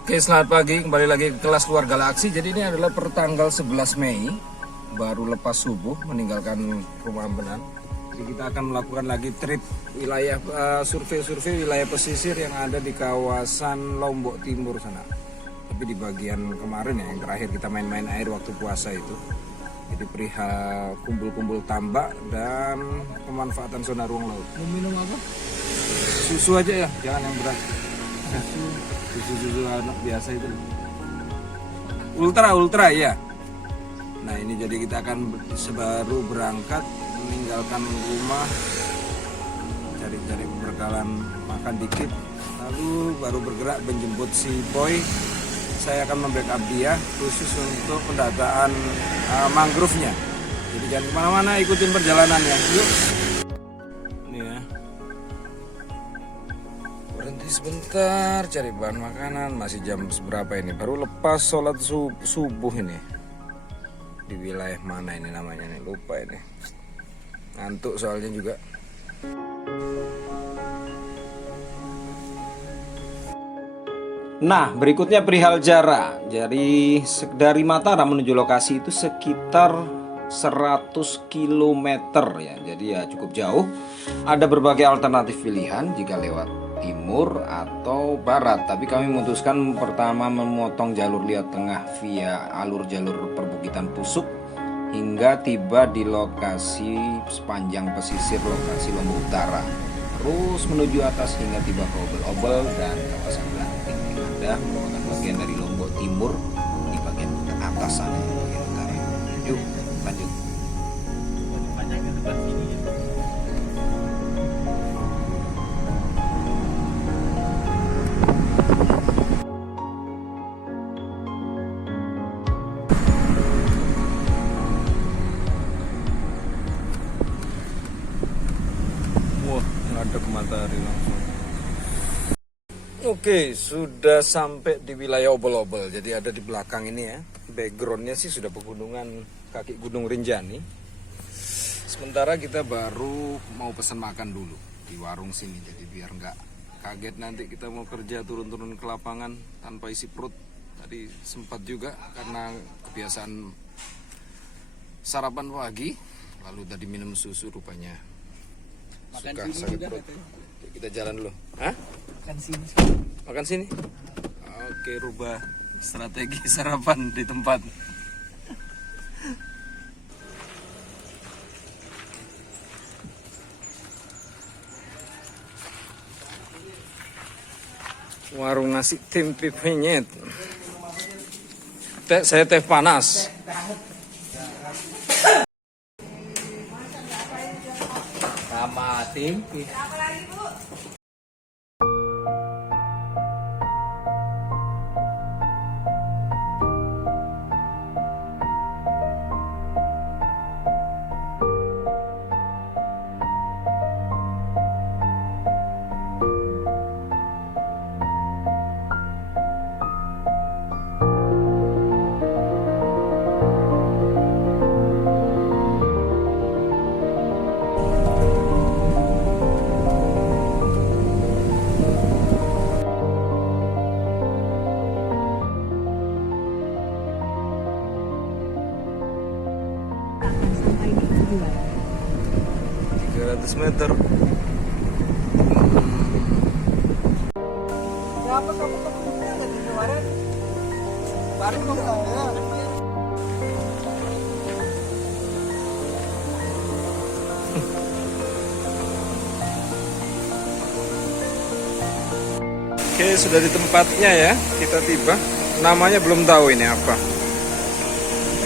Oke, selamat pagi. Kembali lagi ke kelas luar galaksi. Jadi ini adalah pertanggal 11 Mei. Baru lepas subuh meninggalkan rumah Ambenan. Jadi kita akan melakukan lagi trip wilayah survei wilayah pesisir yang ada di kawasan Lombok Timur sana. Tapi di bagian kemarin ya, yang terakhir kita main-main air waktu puasa itu. Jadi perihal kumpul-kumpul tambak dan pemanfaatan zona ruang laut. Mau minum apa? Susu aja ya, jangan yang berat. Susu anak biasa itu. Ultra ya. Nah ini jadi kita akan sebaru berangkat meninggalkan rumah, cari-cari perbekalan makan dikit, lalu baru bergerak menjemput si Boy. Saya akan membackup dia khusus untuk pendataan mangrove-nya. Jadi jangan kemana-mana, ikutin perjalanannya. Yuk. Ini ya. Berhenti sebentar, cari bahan makanan. Masih jam seberapa ini? Baru lepas sholat subuh ini. Di wilayah mana ini namanya nih? Lupa ini. Ngantuk soalnya juga. Nah, berikutnya perihal jarak. Jadi dari Mataram menuju lokasi itu sekitar 100 km ya. Jadi ya cukup jauh. Ada berbagai alternatif pilihan jika lewat timur atau barat. Tapi kami memutuskan pertama memotong jalur liat tengah via jalur perbukitan Pusuk hingga tiba di lokasi sepanjang pesisir lokasi Lombok Utara. Terus menuju atas hingga tiba ke Obel-Obel dan kawasan Blanting. Ada merupakan bagian dari Lombok Timur di bagian atas sana, bagian utara. Yuk, lanjut. Banyaknya tempat sini ya. Wah, ngadep matahari langsung. Oke, sudah sampai di wilayah Obel-Obel. Jadi ada di belakang ini ya. Backgroundnya sih sudah pegunungan kaki Gunung Rinjani. Sementara kita baru mau pesan makan dulu di warung sini. Jadi biar nggak kaget nanti kita mau kerja turun-turun ke lapangan tanpa isi perut. Tadi sempat juga karena kebiasaan sarapan pagi. Lalu tadi minum susu rupanya. Makan Suka sini sakit juga perut. katanya. Oke, kita jalan dulu. Hah? Makan sini. Makan sini. Oke, rubah strategi sarapan di tempat. Warung nasi tempe penyet. Saya teh panas. Sama tempe. Sampai di tujuan. 300 meter. Siapa kamu punya nggak di kemarin? Baru kamu ya. Oke, sudah di tempatnya ya. Kita tiba. Namanya belum tahu ini apa.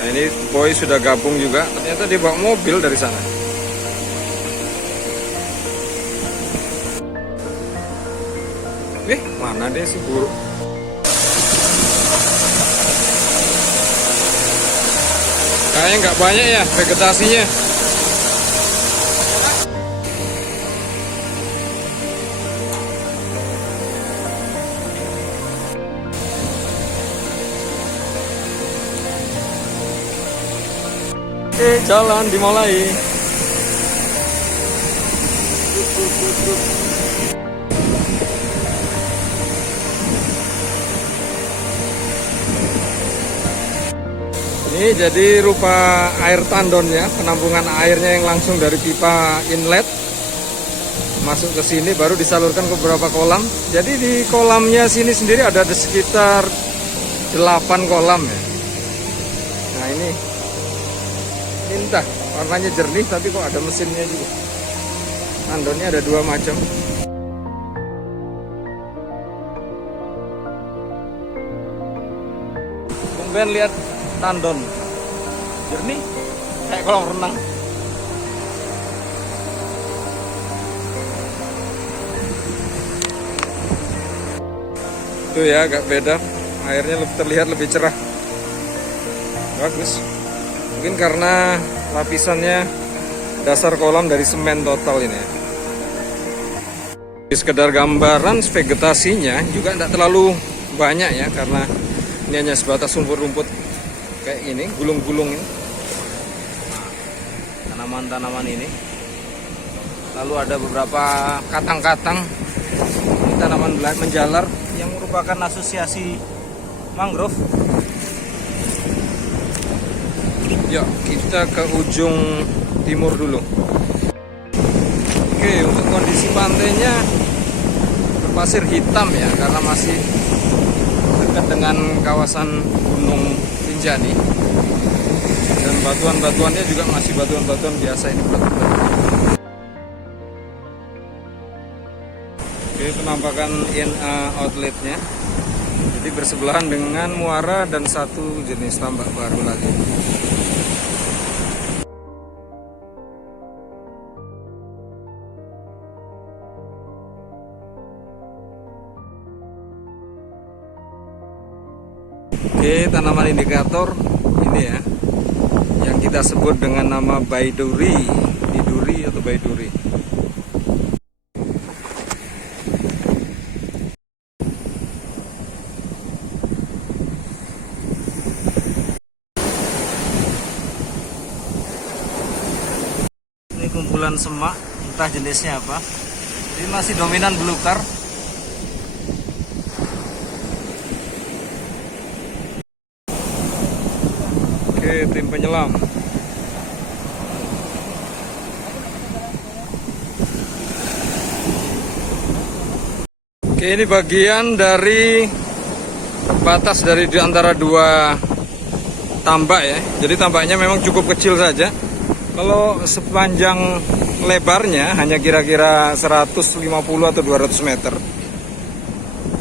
Nah, ini Boy sudah gabung juga. Ternyata dia bawa mobil dari sana. Mana dia sih buruk? Kayaknya nggak banyak ya vegetasinya. Oke, jalan dimulai. Ini jadi rupa air tandonnya, penampungan airnya yang langsung dari pipa inlet masuk ke sini baru disalurkan ke beberapa kolam. Jadi di kolamnya sini sendiri ada sekitar 8 kolam ya. Nah ini entah warnanya jernih tapi kok ada mesinnya juga. Tandonnya ada 2 macam. Kemudian lihat tandon jernih kayak kolam renang. Tuh ya, agak beda, airnya terlihat lebih cerah, bagus. Mungkin karena lapisannya dasar kolam dari semen total ini ya. Sekedar gambaran vegetasinya juga tidak terlalu banyak ya, karena ini hanya sebatas rumput-rumput kayak ini, gulung-gulung ini. Tanaman-tanaman ini. Lalu ada beberapa katang-katang, ini tanaman menjalar yang merupakan asosiasi mangrove. Ya, kita ke ujung timur dulu. Oke, untuk kondisi pantainya berpasir hitam ya, karena masih dekat dengan kawasan Gunung Rinjani. Dan batuan-batuannya juga masih batuan-batuan biasa ini, batu-batu. Oke, penampakan outletnya. Jadi bersebelahan dengan muara dan satu jenis tambak baru lagi. Oke, tanaman indikator ini ya, yang kita sebut dengan nama baiduri, biduri atau baiduri. Ini kumpulan semak, entah jenisnya apa. Ini masih dominan belukar. Oke, tim penyelam. Oke, ini bagian dari batas dari di antara 2 tambak ya. Jadi tambaknya memang cukup kecil saja. Kalau sepanjang lebarnya hanya kira-kira 150 atau 200 meter.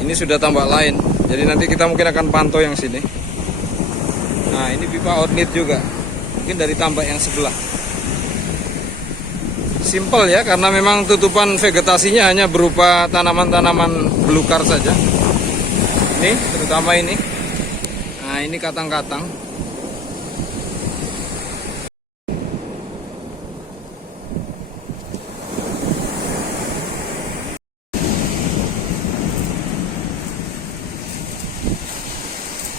Ini sudah tambak lain. Jadi nanti kita mungkin akan pantau yang sini. Nah, ini pipa outlet juga. Mungkin dari tambak yang sebelah. Simpel ya, karena memang tutupan vegetasinya hanya berupa tanaman-tanaman belukar saja. Ini, terutama ini. Nah, ini katang-katang.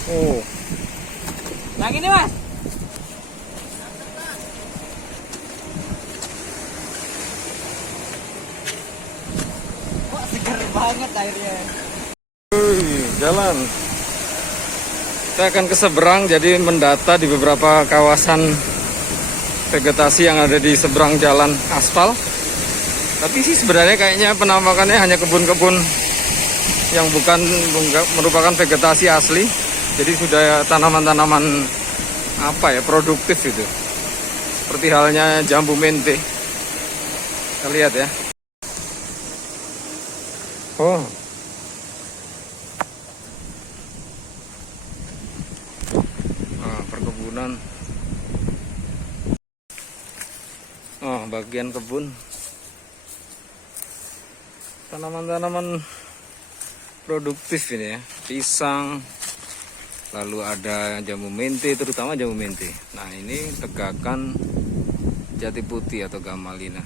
Oh. Yang ini mas. Kok segar banget airnya. Jalan. Kita akan ke seberang, jadi mendata di beberapa kawasan vegetasi yang ada di seberang jalan aspal. Tapi sih sebenarnya kayaknya penampakannya hanya kebun-kebun yang bukan merupakan vegetasi asli. Jadi sudah tanaman-tanaman apa ya, produktif itu. Seperti halnya jambu mente. Kita lihat ya. Oh. Nah, perkebunan. Oh, bagian kebun. Tanaman-tanaman produktif ini ya. Pisang. Lalu ada jambu mente, terutama jambu mente. Nah, ini tegakan jati putih atau gamalina.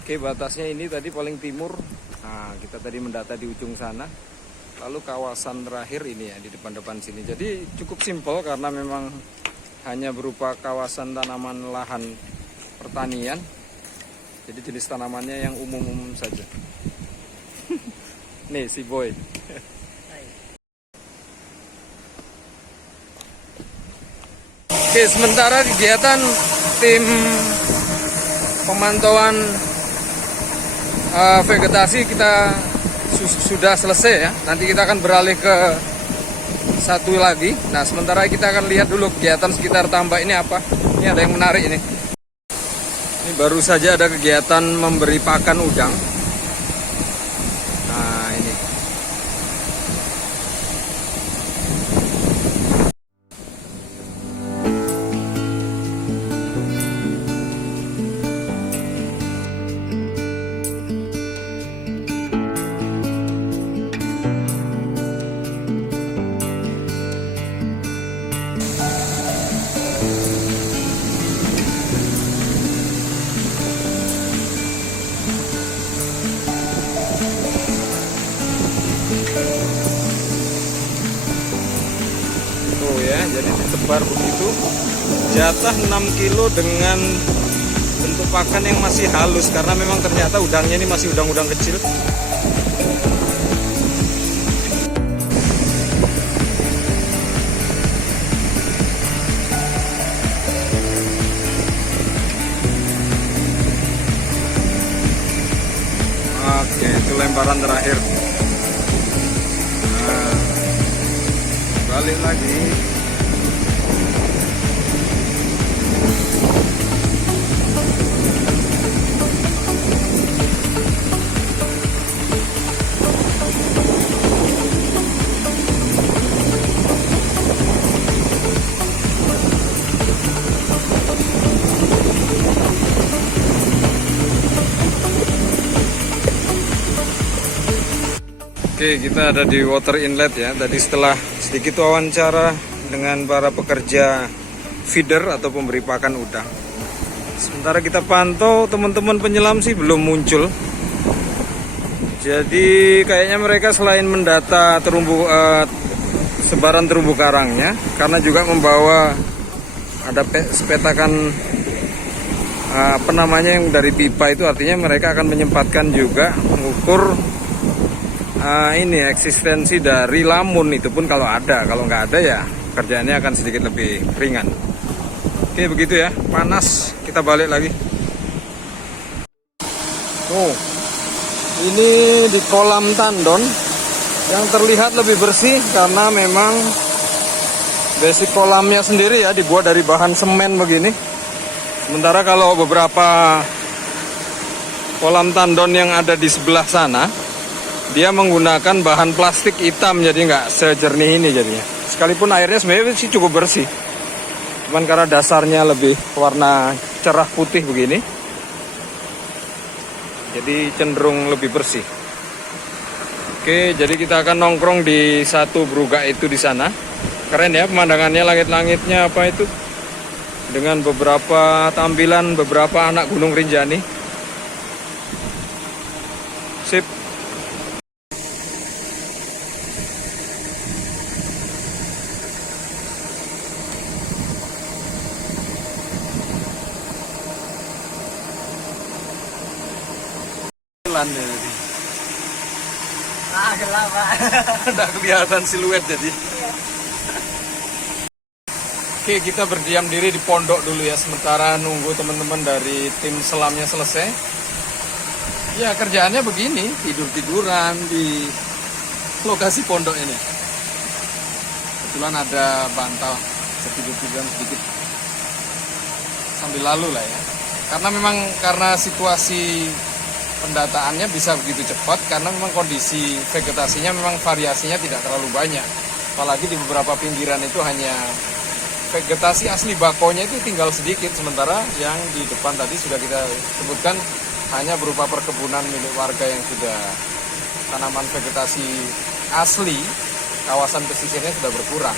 Oke, batasnya ini tadi paling timur. Nah, kita tadi mendata di ujung sana. Lalu kawasan terakhir ini ya, di depan-depan sini. Jadi cukup simpel karena memang hanya berupa kawasan tanaman lahan pertanian. Jadi jenis tanamannya yang umum-umum saja. Nih si Boy. Oke, sementara kegiatan tim pemantauan vegetasi kita sudah selesai ya. Nanti kita akan beralih ke satu lagi. Nah, sementara kita akan lihat dulu kegiatan sekitar tambak ini apa. Ini ada yang menarik ini. Ini baru saja ada kegiatan memberi pakan udang. Nah, ini. Tuh ya, jadi disebar begitu. Jatah 6 kilo dengan bentuk pakan yang masih halus karena memang ternyata udangnya ini masih udang-udang kecil. Oke, itu lemparan terakhir. Nah, balik lagi. Oke, kita ada di water inlet ya. Tadi setelah sedikit wawancara dengan para pekerja feeder atau pemberi pakan udang. Sementara kita pantau, teman-teman penyelam sih belum muncul. Jadi kayaknya mereka selain mendata sebaran terumbu karangnya, karena juga membawa ada sepetakan apa namanya yang dari pipa, itu artinya mereka akan menyempatkan juga mengukur ini eksistensi dari lamun, itu pun kalau ada. Kalau nggak ada ya kerjaannya akan sedikit lebih ringan. Oke, begitu ya, panas. Kita balik lagi. Oh, ini di kolam tandon yang terlihat lebih bersih karena memang basic kolamnya sendiri ya dibuat dari bahan semen begini. Sementara kalau beberapa kolam tandon yang ada di sebelah sana, dia menggunakan bahan plastik hitam, jadi nggak sejernih ini jadinya. Sekalipun airnya sebenarnya sih cukup bersih, cuman karena dasarnya lebih warna cerah putih begini, jadi cenderung lebih bersih. Oke, jadi kita akan nongkrong di satu brugak itu di sana. Keren ya pemandangannya, langit-langitnya apa itu, dengan beberapa tampilan beberapa anak Gunung Rinjani. Sip. Gelap, Pak. Udah kelihatan siluet jadi. Oke, kita berdiam diri di pondok dulu ya, sementara nunggu teman-teman dari tim selamnya selesai. Ya, kerjaannya begini, tidur-tiduran di lokasi pondok ini. Kebetulan ada bantal, tidur-tiduran sedikit sambil lalu lah ya. Karena memang situasi pendataannya bisa begitu cepat, karena memang kondisi vegetasinya memang variasinya tidak terlalu banyak. Apalagi di beberapa pinggiran itu hanya vegetasi asli bakonya itu tinggal sedikit, sementara yang di depan tadi sudah kita sebutkan hanya berupa perkebunan milik warga yang sudah tanaman vegetasi asli, kawasan pesisirnya sudah berkurang.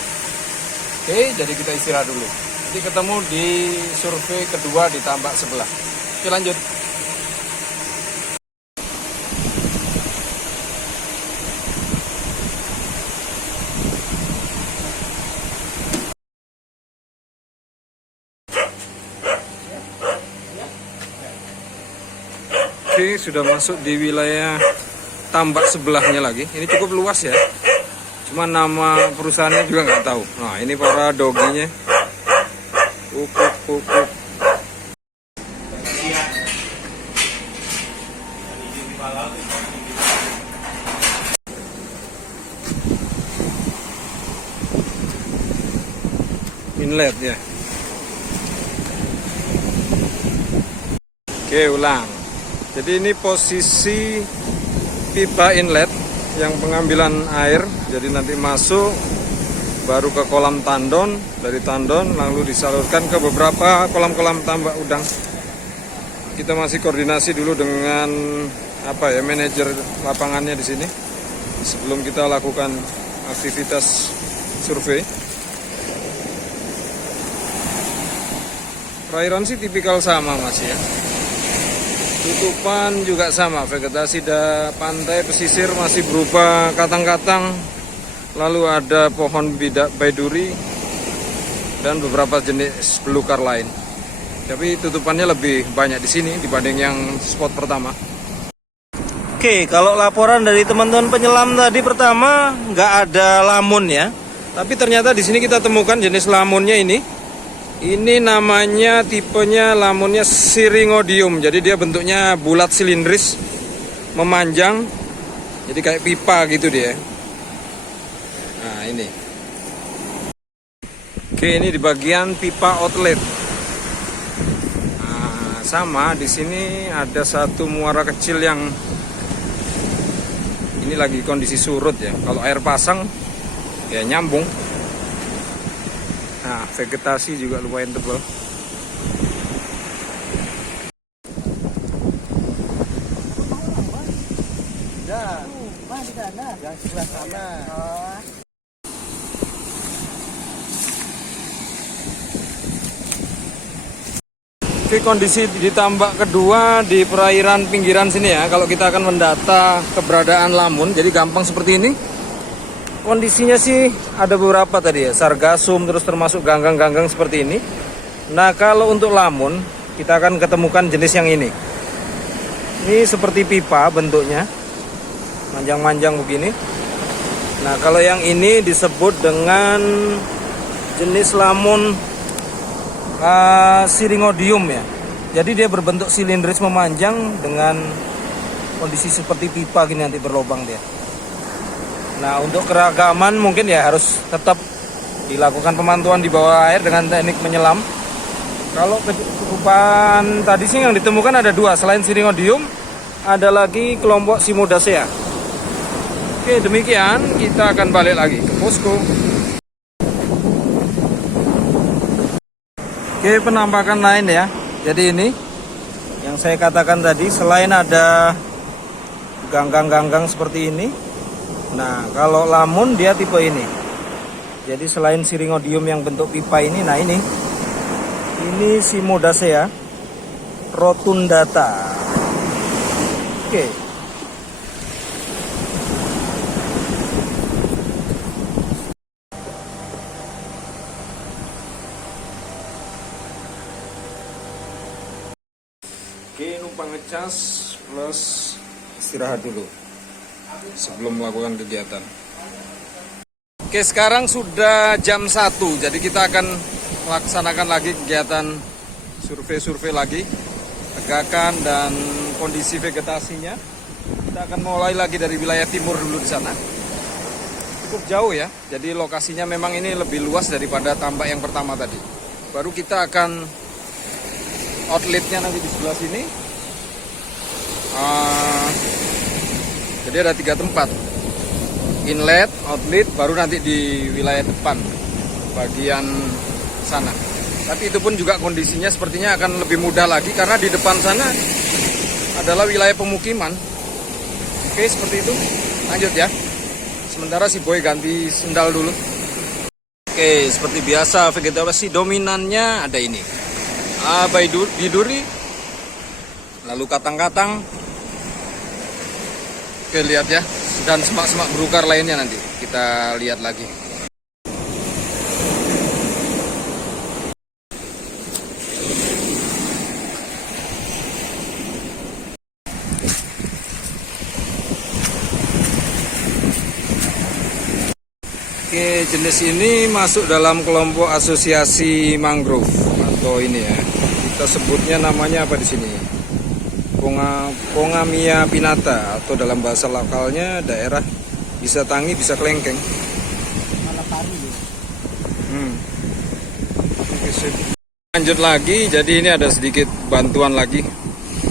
Oke, jadi kita istirahat dulu. Nanti ketemu di survei kedua di tambak sebelah. Oke, lanjut. Oke, sudah masuk di wilayah tambak sebelahnya lagi. Ini cukup luas ya. Cuma nama perusahaannya juga nggak tahu. Nah, ini para doginya. Kuk. Inlet ya. Oke, ulang. Jadi ini posisi pipa inlet yang pengambilan air. Jadi nanti masuk baru ke kolam tandon, dari tandon lalu disalurkan ke beberapa kolam-kolam tambak udang. Kita masih koordinasi dulu dengan manajer lapangannya di sini sebelum kita lakukan aktivitas survei. Perairan sih tipikal sama Mas ya. Tutupan juga sama, vegetasi pantai pesisir masih berupa katang-katang, lalu ada pohon baiduri dan beberapa jenis belukar lain. Tapi tutupannya lebih banyak di sini dibanding yang spot pertama. Oke, kalau laporan dari teman-teman penyelam tadi pertama nggak ada lamun ya. Tapi ternyata di sini kita temukan jenis lamunnya ini. Ini namanya tipenya lamunnya Syringodium. Jadi dia bentuknya bulat silindris, memanjang. Jadi kayak pipa gitu dia. Nah, ini. Oke, ini di bagian pipa outlet. Nah, sama di sini ada satu muara kecil yang ini lagi kondisi surut ya. Kalau air pasang ya nyambung. Nah, vegetasi juga lumayan tebal. Yang sebelah sana. Oke, kondisi di tambak kedua di perairan pinggiran sini ya. Kalau kita akan mendata keberadaan lamun, jadi gampang seperti ini. Kondisinya sih ada beberapa tadi ya, sargasum, terus termasuk ganggang-ganggang seperti ini. Nah, kalau untuk lamun, kita akan ketemukan jenis yang ini. Ini seperti pipa bentuknya, manjang-manjang begini. Nah, kalau yang ini disebut dengan jenis lamun Syringodium ya. Jadi dia berbentuk silindris memanjang dengan kondisi seperti pipa gini, nanti berlubang dia. Nah, untuk keragaman mungkin ya harus tetap dilakukan pemantauan di bawah air dengan teknik menyelam. Kalau kecukupan tadi sih yang ditemukan ada dua, selain Syringodium ada lagi kelompok Cimodacea. Oke, demikian kita akan balik lagi ke posko. Oke, penampakan lain ya. Jadi ini yang saya katakan tadi, selain ada ganggang-ganggang seperti ini. Nah, kalau lamun dia tipe ini. Jadi selain Syringodium yang bentuk pipa ini, nah ini Cimodacea rotundata. Oke. Oke, numpang ngecas plus istirahat dulu sebelum melakukan kegiatan. Oke, sekarang sudah jam 1, jadi kita akan melaksanakan lagi kegiatan survei lagi, tegakan dan kondisi vegetasinya. Kita akan mulai lagi dari wilayah timur dulu di sana. Cukup jauh ya, jadi lokasinya memang ini lebih luas daripada tambak yang pertama tadi. Baru kita akan outletnya nanti di sebelah sini. Jadi ada 3 tempat, inlet, outlet, baru nanti di wilayah depan bagian sana. Tapi itu pun juga kondisinya sepertinya akan lebih mudah lagi karena di depan sana adalah wilayah pemukiman. Oke, seperti itu. Lanjut ya. Sementara si Boy ganti sendal dulu. Oke, seperti biasa vegetasi dominannya ada ini. Baiduri, lalu katang-katang. Oke, lihat ya, dan semak-semak belukar lainnya nanti kita lihat lagi. jenis ini masuk dalam kelompok asosiasi mangrove atau ini ya. Kita sebutnya namanya apa di sini? Pongamia pinnata atau dalam bahasa lokalnya daerah bisa tangi, bisa kelengkeng. Malah pari ya. Oke, sip. Lanjut lagi, jadi ini ada sedikit bantuan lagi.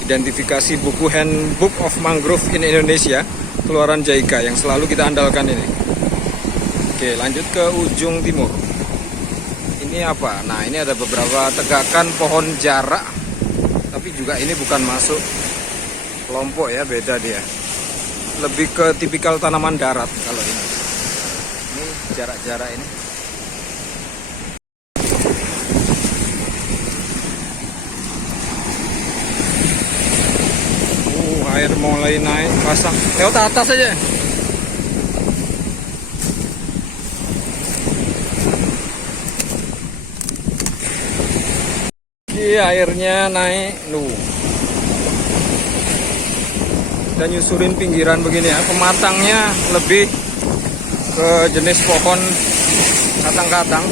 Identifikasi buku Handbook of Mangrove in Indonesia, keluaran JICA yang selalu kita andalkan ini. Oke, lanjut ke ujung timur. Ini apa? Nah, ini ada beberapa tegakan pohon jarak. Tapi juga ini bukan masuk kelompok ya, beda dia. Lebih ke tipikal tanaman darat kalau ini. Ini jarak-jarak ini. Air mulai naik, pasang lewat atas aja. Airnya naik, kita nyusurin pinggiran begini ya. Pematangnya lebih ke jenis pohon katang-katang.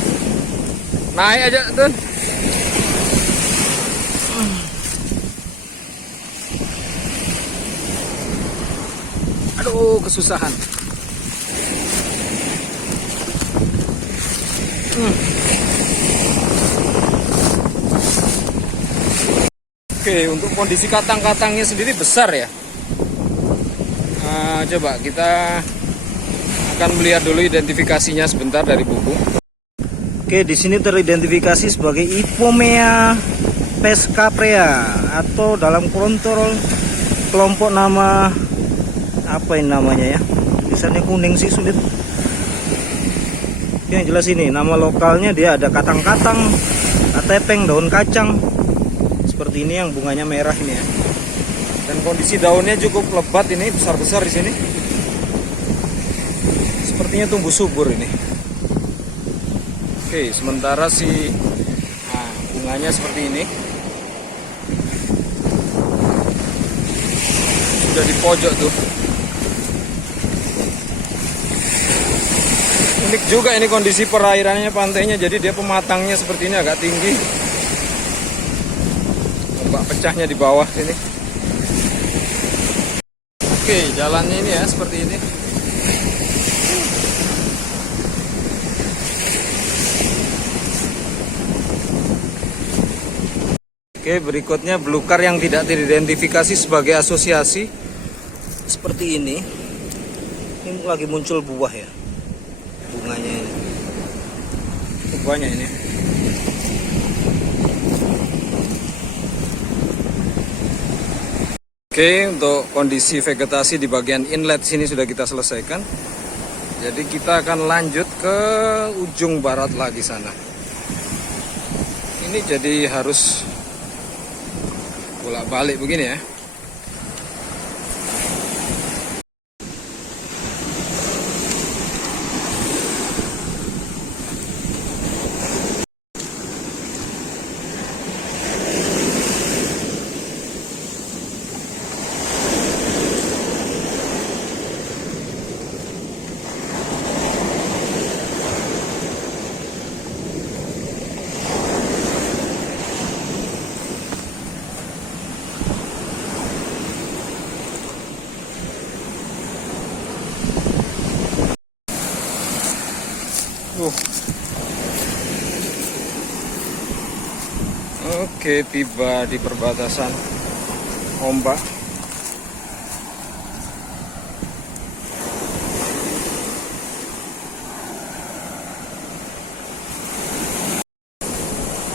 Naik aja tuh. Aduh, kesusahan. Oke, untuk kondisi katang-katangnya sendiri besar ya. Coba kita akan melihat dulu identifikasinya sebentar dari buku. Oke, di sini teridentifikasi sebagai Ipomoea pescaprea atau dalam kontrol kelompok nama apa ini namanya ya? Tulisannya kuning sih, sulit. Yang jelas ini nama lokalnya dia ada katang-katang, tepeng, daun kacang. Seperti ini yang bunganya merah ini ya. Dan kondisi daunnya cukup lebat ini, besar-besar di sini. Sepertinya tumbuh subur ini. Oke, sementara bunganya seperti ini. Sudah di pojok tuh. Unik juga ini kondisi perairannya, pantainya, jadi dia pematangnya seperti ini agak tinggi. Ombak pecahnya di bawah sini. Oke, jalannya ini ya seperti ini. Oke, berikutnya belukar yang tidak teridentifikasi sebagai asosiasi seperti ini. Ini lagi muncul buah ya, bunganya ini. Buahnya ini. Oke, untuk kondisi vegetasi di bagian inlet sini sudah kita selesaikan. Jadi kita akan lanjut ke ujung barat lagi sana. Ini jadi harus bolak-balik begini ya. Oke, tiba di perbatasan ombak.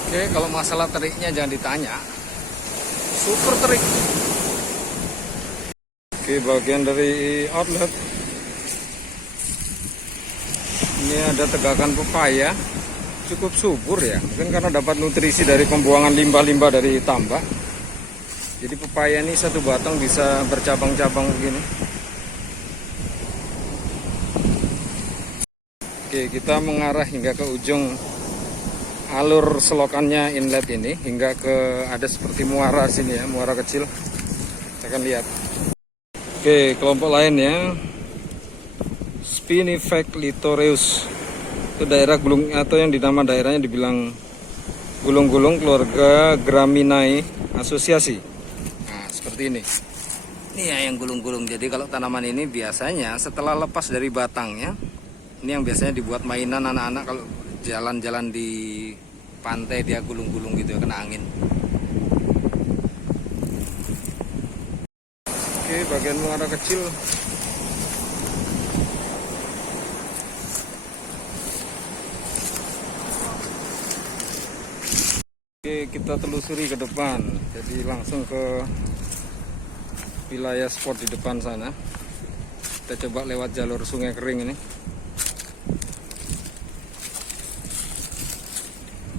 Oke, kalau masalah teriknya jangan ditanya. Super terik. Oke, bagian dari outlet. Ini ada tegakan pepaya. Cukup subur ya, mungkin karena dapat nutrisi dari pembuangan limbah-limbah dari tambak. Jadi pepaya ini satu batang bisa bercabang-cabang begini. Oke, kita mengarah hingga ke ujung alur selokannya inlet ini, hingga ke ada seperti muara sini ya, muara kecil. Kita akan lihat. Oke, kelompok lainnya Spinifex litoreus. Itu daerah gulung atau yang dinama daerahnya dibilang gulung-gulung keluarga Graminae Asosiasi. Nah, seperti ini. Ini ya yang gulung-gulung. Jadi kalau tanaman ini biasanya setelah lepas dari batangnya, ini yang biasanya dibuat mainan anak-anak kalau jalan-jalan di pantai, dia gulung-gulung gitu ya, kena angin. Oke, bagian muara kecil. Oke, kita telusuri ke depan. Jadi langsung ke wilayah spot di depan sana. Kita coba lewat jalur sungai kering ini.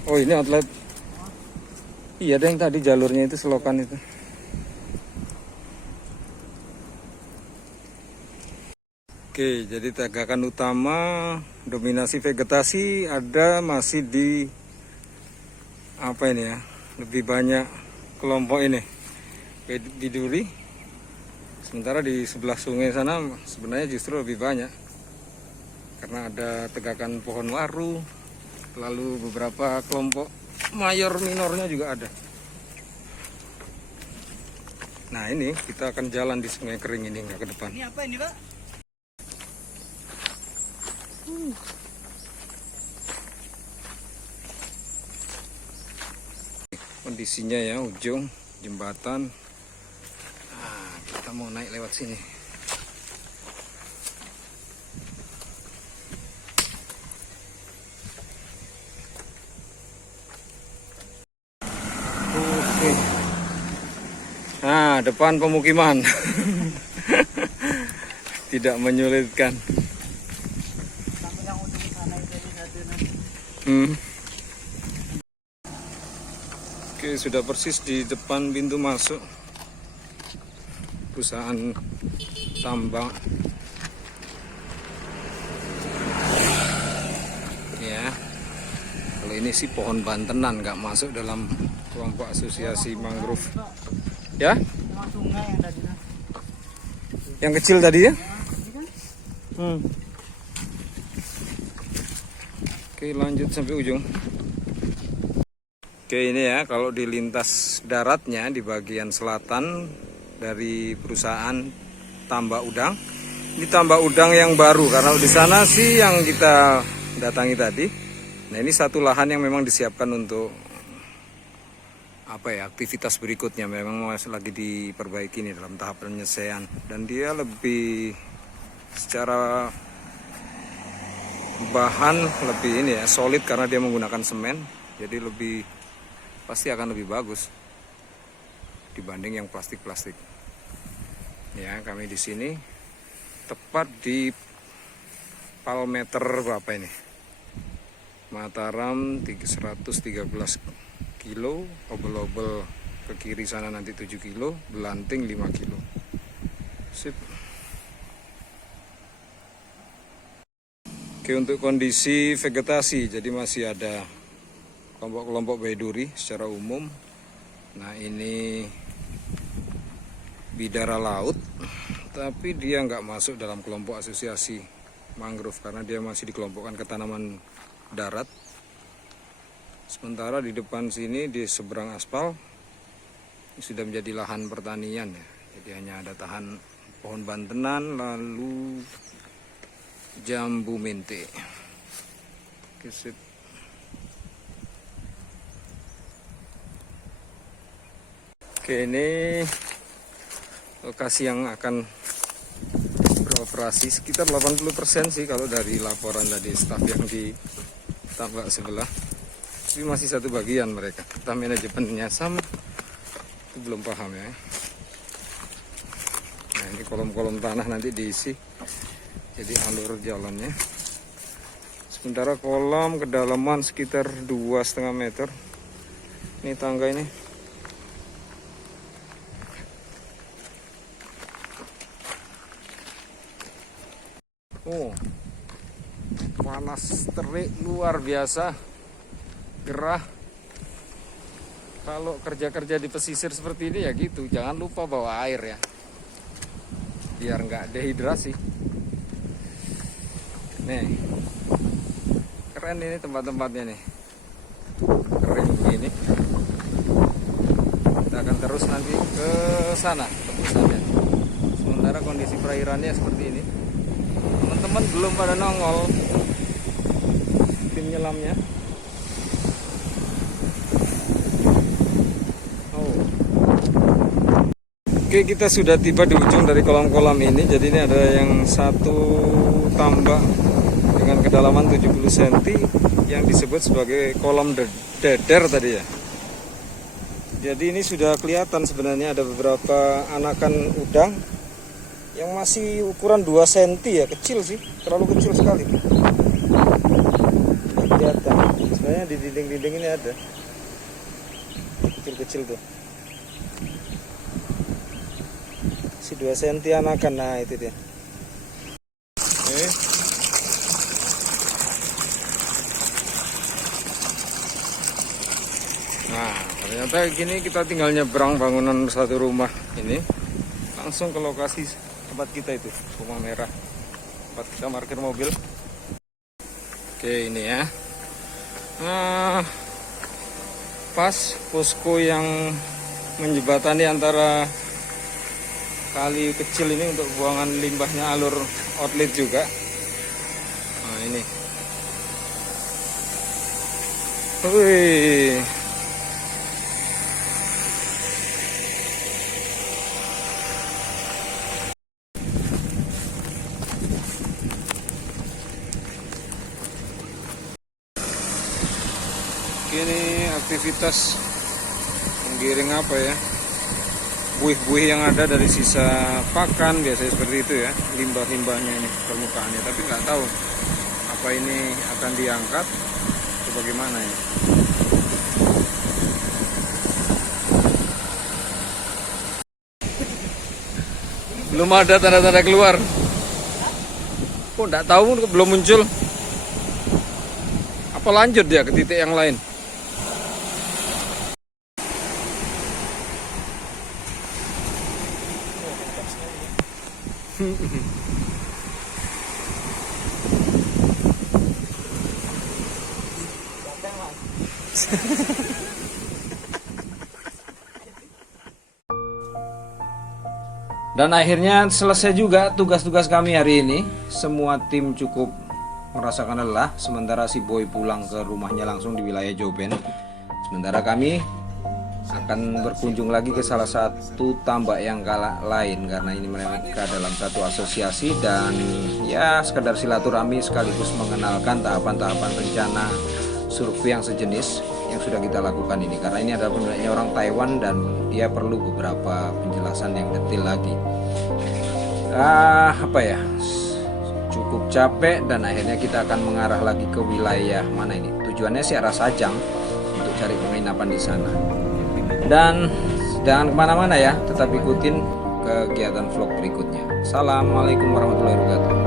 Oh, ini outlet. Iya, ada yang tadi jalurnya itu selokan itu. Oke, jadi tegakan utama dominasi vegetasi ada masih di apa ini ya, lebih banyak kelompok ini biduri, sementara di sebelah sungai sana sebenarnya justru lebih banyak karena ada tegakan pohon waru, lalu beberapa kelompok mayor minornya juga ada. Nah, ini kita akan jalan di sungai kering ini, nggak ke depan. Ini apa ini, Pak? Kondisinya ya, ujung jembatan. Nah, kita mau naik lewat sini. Oke. Nah, depan pemukiman. Tidak menyulitkan. Sampai yang ujung sana itu di satu nanti. Oke, sudah persis di depan pintu masuk perusahaan tambang. Ya, kalau ini sih pohon bantenan, nggak masuk dalam kelompok asosiasi mangrove. Ya, Memang sungai yang tadi. yang kecil tadi ya. Oke, lanjut sampai ujung. Oke, ini ya, kalau di lintas daratnya di bagian selatan dari perusahaan tambak udang. Ini tambak udang yang baru karena di sana sih yang kita datangi tadi. Nah, ini satu lahan yang memang disiapkan untuk apa ya, aktivitas berikutnya, memang masih lagi diperbaiki nih dalam tahap penyelesaian, dan dia lebih secara bahan lebih ini ya, solid karena dia menggunakan semen, jadi lebih pasti akan lebih bagus dibanding yang plastik-plastik. Ya, kami di sini tepat di palmeter berapa ini? Mataram 113 kilo, obel-obel ke kiri sana nanti 7 kilo, belanting 5 kilo. Sip. Oke, untuk kondisi vegetasi, jadi masih ada kelompok-kelompok baiduri secara umum. Nah, ini bidara laut, tapi dia nggak masuk dalam kelompok asosiasi mangrove karena dia masih dikelompokkan ke tanaman darat. Sementara di depan sini di seberang aspal ini sudah menjadi lahan pertanian ya. Jadi hanya ada tahan pohon bantenan lalu jambu mente. Oke, sip. Oke, ini lokasi yang akan beroperasi sekitar 80% sih kalau dari laporan tadi staf yang di tambak sebelah. Tapi masih satu bagian mereka. Kita manajemennya sama, itu belum paham ya. Nah, ini kolom-kolom tanah nanti diisi, jadi alur jalannya. Sementara kolam kedalaman sekitar 2,5 meter. Ini tangga ini. Oh, panas terik luar biasa, gerah. Kalau kerja-kerja di pesisir seperti ini ya gitu, jangan lupa bawa air ya, biar nggak dehidrasi. Nih, keren ini tempat-tempatnya nih, kering begini. Kita akan terus nanti ke sana tembusannya. Sementara kondisi perairannya seperti ini. Teman-teman belum pada nongol tim nyelamnya. Oke, kita sudah tiba di ujung dari kolam-kolam ini. Jadi ini ada yang satu tambak dengan kedalaman 70 cm yang disebut sebagai kolam deder tadi ya. Jadi ini sudah kelihatan sebenarnya ada beberapa anakan udang yang masih ukuran 2 cm ya, kecil sih, terlalu kecil sekali. Kelihatan. Sebenarnya di dinding-dinding ini ada kecil-kecil tuh. Si 2 cm anakan, nah itu dia. Oke. Nah, ternyata gini kita tinggal nyebrang bangunan satu rumah ini langsung ke lokasi tempat kita itu, rumah merah, tempat kita parkir mobil. Oke, ini ya. Nah, pas posko yang menjembatani antara kali kecil ini untuk buangan limbahnya alur outlet juga. Nah ini. Wih. Ini aktivitas menggiring apa ya? Buih-buih yang ada dari sisa pakan, biasanya seperti itu ya, limbah-limbahnya ini permukaannya, tapi nggak tahu apa ini akan diangkat atau bagaimana ya. Belum ada tanda-tanda keluar. Kok nggak tahu, belum muncul. Apa lanjut dia ke titik yang lain? Dan akhirnya selesai juga tugas-tugas kami hari ini. Semua tim cukup merasakan lelah, sementara si Boy pulang ke rumahnya langsung di wilayah Joben. Sementara kami akan berkunjung lagi ke salah satu tambak yang lain, karena ini mereka dalam satu asosiasi dan ya sekedar silaturahmi sekaligus mengenalkan tahapan-tahapan rencana survei yang sejenis yang sudah kita lakukan ini, karena ini adalah pemiliknya orang Taiwan dan dia perlu beberapa penjelasan yang detail lagi. Apa ya, cukup capek dan akhirnya kita akan mengarah lagi ke wilayah mana ini, tujuannya sih arah Sajang untuk cari penginapan di sana. Dan jangan kemana-mana ya, tetap ikutin kegiatan vlog berikutnya. Assalamualaikum warahmatullahi wabarakatuh.